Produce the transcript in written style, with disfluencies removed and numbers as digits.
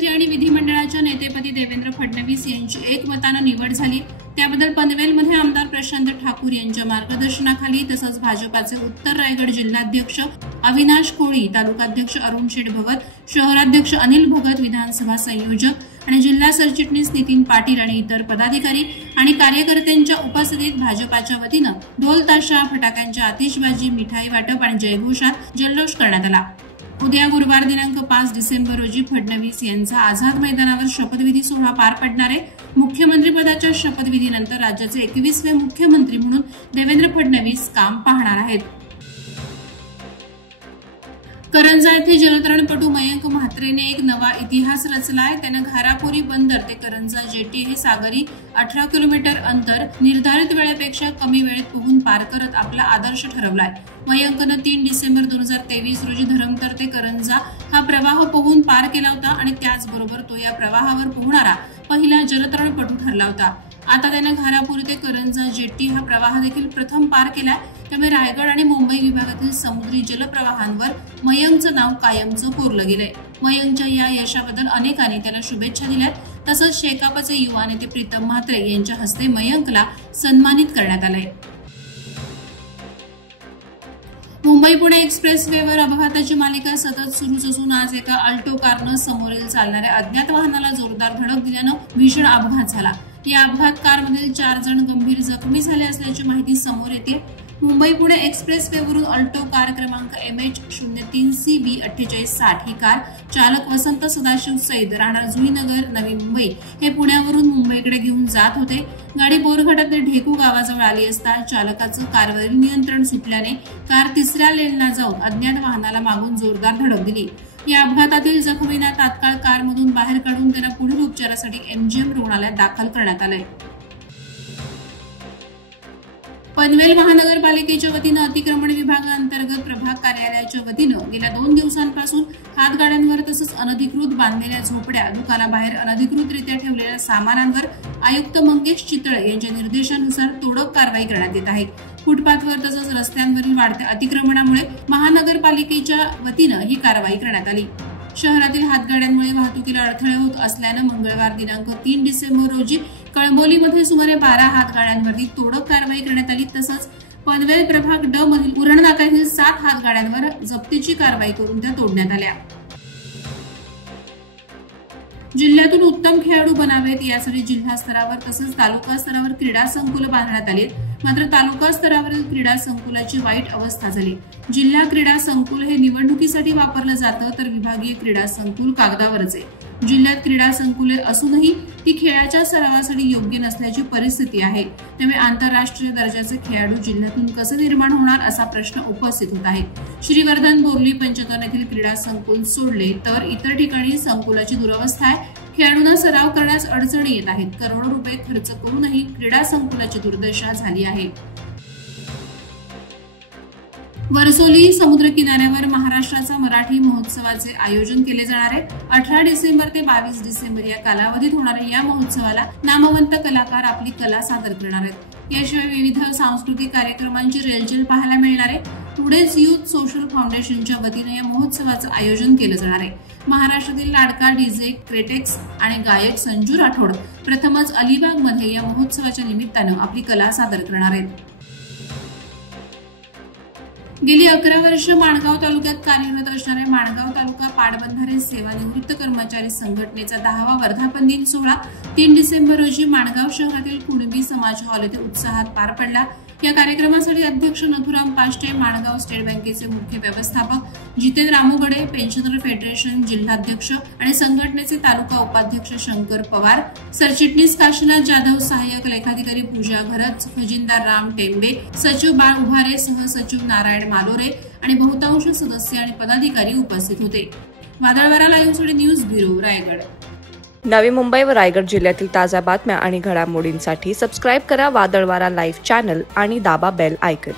मुख्यमंत्री आणि विधिमंडळाच्या नेतेपदी देवेंद्र फडणवीस यांची एकमताने निवड झाली। त्याबद्दल पनवेलमध्ये आमदार प्रशांत ठाकूर यांच्या मार्गदर्शनाखाली तसंच भाजपाचे उत्तर रायगड जिल्हाध्यक्ष अविनाश कोळी, तालुकाध्यक्ष अरुण शेठ भगत, शहराध्यक्ष अनिल भगत, विधानसभा संयोजक आणि जिल्हा सरचिटणीस नितीन पाटील आणि इतर पदाधिकारी आणि कार्यकर्त्यांच्या उपस्थितीत भाजपाच्या वतीनं ढोल ताशा, फटाक्यांच्या आतिषबाजी, मिठाई वाटप आणि जयघोषात जल्लोष करण्यात आला। उद्या गुरुवार दिनांक 5 डिसेंबर रोजी फडणवीस यांचा आझाद मैदानावर शपथविधी सोहळा पार पडणार आहे। मुख्यमंत्रीपदाच्या शपथविधीनंतर राज्याचे 21वे मुख्यमंत्री म्हणून देवेंद्र फडणवीस काम पाहणार आहेत। करंजा येथे जलतरणपटू मयंक म्हात्रेने एक नवा इतिहास रचलाय। त्यानं घारापुरी बंदर ते करंजा जेटी हे सागरी 18 किलोमीटर अंतर निर्धारित वेळेपेक्षा कमी वेळेत पोहून पार करत आपला आदर्श ठरवलाय। मयंकनं 3 डिसेंबर 2023 रोजी धरमतर ते करंजा हा प्रवाह पोहून पार केला होता आणि त्याचबरोबर तो या प्रवाहावर पोहणारा पहिला जलतरणपटू ठरला होता। आता त्याने घारापुरी ते करंजा जेटी हा प्रवाह देखील प्रथम पार केलाय। त्यामुळे रायगड आणि मुंबई विभागातील समुद्री जलप्रवाहांवर मयंकचं नाव कायमचं कोरलं गेलंय। मयंकच्या या यशाबद्दल अनेकांनी त्याला शुभेच्छा दिल्यात। तसंच शेकापचे युवा नेते प्रीतम म्हात्रे यांच्या हस्ते मयंकला सन्मानित करण्यात आलंय। मुंबई पुणे एक्सप्रेसवेवर अपघाताची मालिका सतत सुरूच असून आज एका अल्टो कारनं समोरील चालणाऱ्या अज्ञात वाहनाला जोरदार धडक दिल्यानं भीषण अपघात झाला। या अपघात कारमधील 4 जण गंभीर जखमी झाले असल्याची माहिती समोर येते। मुंबई पुणे एक्सप्रेसवेवरून अल्टो कार क्रमांक MH03CB 4860 ही कार चालक वसंत सदाशिव सैद राहणार जुईनगर नवी मुंबई हे पुण्यावरून मुंबईकडे घेऊन जात होते। गाडी बोरघाटात ढेकू गावाजवळ आली असता चालकाचं कारवरील नियंत्रण सुटल्याने कार तिसऱ्या लेनला जाऊन अज्ञात वाहनाला मागून जोरदार धडक दिली। या अपघातातील जखमींना तात्काळ कारमधून बाहेर काढून त्यांना पुढील उपचारासाठी MGM रुग्णालयात दाखल करण्यात आले। पनवेल महानगरपालिकेच्या वतीनं अतिक्रमण विभागाअंतर्गत प्रभाग कार्यालयाच्या वतीनं गेल्या 2 दिवसांपासून हातगाड्यांवर तसंच अनधिकृत बांधलेल्या झोपड्या, दुकानाबाहेर अनधिकृतरित्या ठेवलेल्या सामानांवर आयुक्त मंगेश चितळे यांच्या निर्देशानुसार तोडक कारवाई करण्यात येत आहे। फुटपाथवर तसंच रस्त्यांवरील वाढत्या अतिक्रमणामुळे महानगरपालिकेच्या वतीनं ही कारवाई करण्यात आली। शहरातील हातगाड्यांमुळे वाहतुकीला अडथळे होत असल्यानं मंगळवार दिनांक 3 डिसेंबर रोजी कळंबोलीमध्ये सुमारे 12 हातगाड्यांवरती तोडक कारवाई करण्यात आली। तसंच पनवेल प्रभाग ड मधील उरण नाक्यातील 7 हातगाड्यांवर जप्तीची कारवाई करून त्या तोडण्यात आल्या। जिल्ह्यातून उत्तम खेळाडू बनावेत यासाठी जिल्हा स्तरावर तसंच तालुका स्तरावर क्रीडा संकुल बांधण्यात आली। मात्र तालुका स्तरावरील क्रीडा संकुलाची वाईट अवस्था झाली। जिल्हा क्रीडा संकुल हे निवडणुकीसाठी वापरलं जातं तर विभागीय क्रीडा संकुल कागदावरच आहे। जिल्ह्यात क्रीडा संकुले असूनही ती खेळाच्या सरावासाठी योग्य नसल्याची परिस्थिती आहे। त्यामुळे आंतरराष्ट्रीय दर्जाचे खेळाडू जिल्ह्यातून कसे निर्माण होणार असा प्रश्न उपस्थित होत आहे। श्रीवर्धन बोर्ली पंचतन येथील क्रीडा संकुल सोडले तर इतर ठिकाणी संकुलाची दुरवस्था आहे। खेळाडूंना सराव करण्यास अडचणी येत आहेत। करोडो रुपये खर्च करूनही क्रीडा संकुलाची दुर्दशा झाली आहे। वर्सोली समुद्र किनाऱ्यावर महाराष्ट्राचा मराठी महोत्सवाचे आयोजन केले जाणार आहे। 18 डिसेंबर ते 22 डिसेंबर या कालावधीत होणाऱ्या या महोत्सवाला नामवंत कलाकार आपली कला सादर करणार आहेत। याशिवाय विविध सांस्कृतिक कार्यक्रमांची रेलचेल पाहायला मिळणार आहे। टुडेज युथ सोशल फाउंडेशनच्या वतीने या महोत्सवाचं आयोजन केलं जाणार आहे। महाराष्ट्रातील लाडका डीजे क्रेटेक्स आणि गायक संजू राठोड प्रथमच अलिबागमध्ये या महोत्सवाच्या निमित्तानं आपली कला सादर करणार आहेत। गेली 11 वर्ष माणगाव तालुक्यात कार्यरत असणाऱ्या माणगाव तालुका पाटबंधारे सेवानिवृत्त कर्मचारी संघटनेचा 10वा वर्धापन दिन सोहळा 3 डिसेंबर रोजी माणगाव शहरातील कुणबी समाज हॉल येथे उत्साहात पार पडला। या कार्यक्रमासाठी अध्यक्ष नथुराम पाष्टे, माणगाव स्टेट बँकेचे मुख्य व्यवस्थापक जितेंद्र रामोगडे, पेन्शनर फेडरेशन जिल्हाध्यक्ष आणि संघटनेचे तालुका उपाध्यक्ष शंकर पवार, सरचिटणीस काशीनाथ जाधव, सहाय्यक लेखाधिकारी पूजा घरत, खजिनदार राम टेंबे, सचिव बाळ उभारे, सहसचिव नारायण मालोरे आणि बहुतांश सदस्य आणि पदाधिकारी उपस्थित होते। वादळवारा लाईव्हसाठी न्यूज ब्युरो रायगड। नवी मुंबई व रायगड जिल्ह्यातील ताज्या बातम्या आणि घडामोडींसाठी सबस्क्राइब करा वादळवारा लाईव्ह चॅनल आणि दाबा बेल आयकॉन।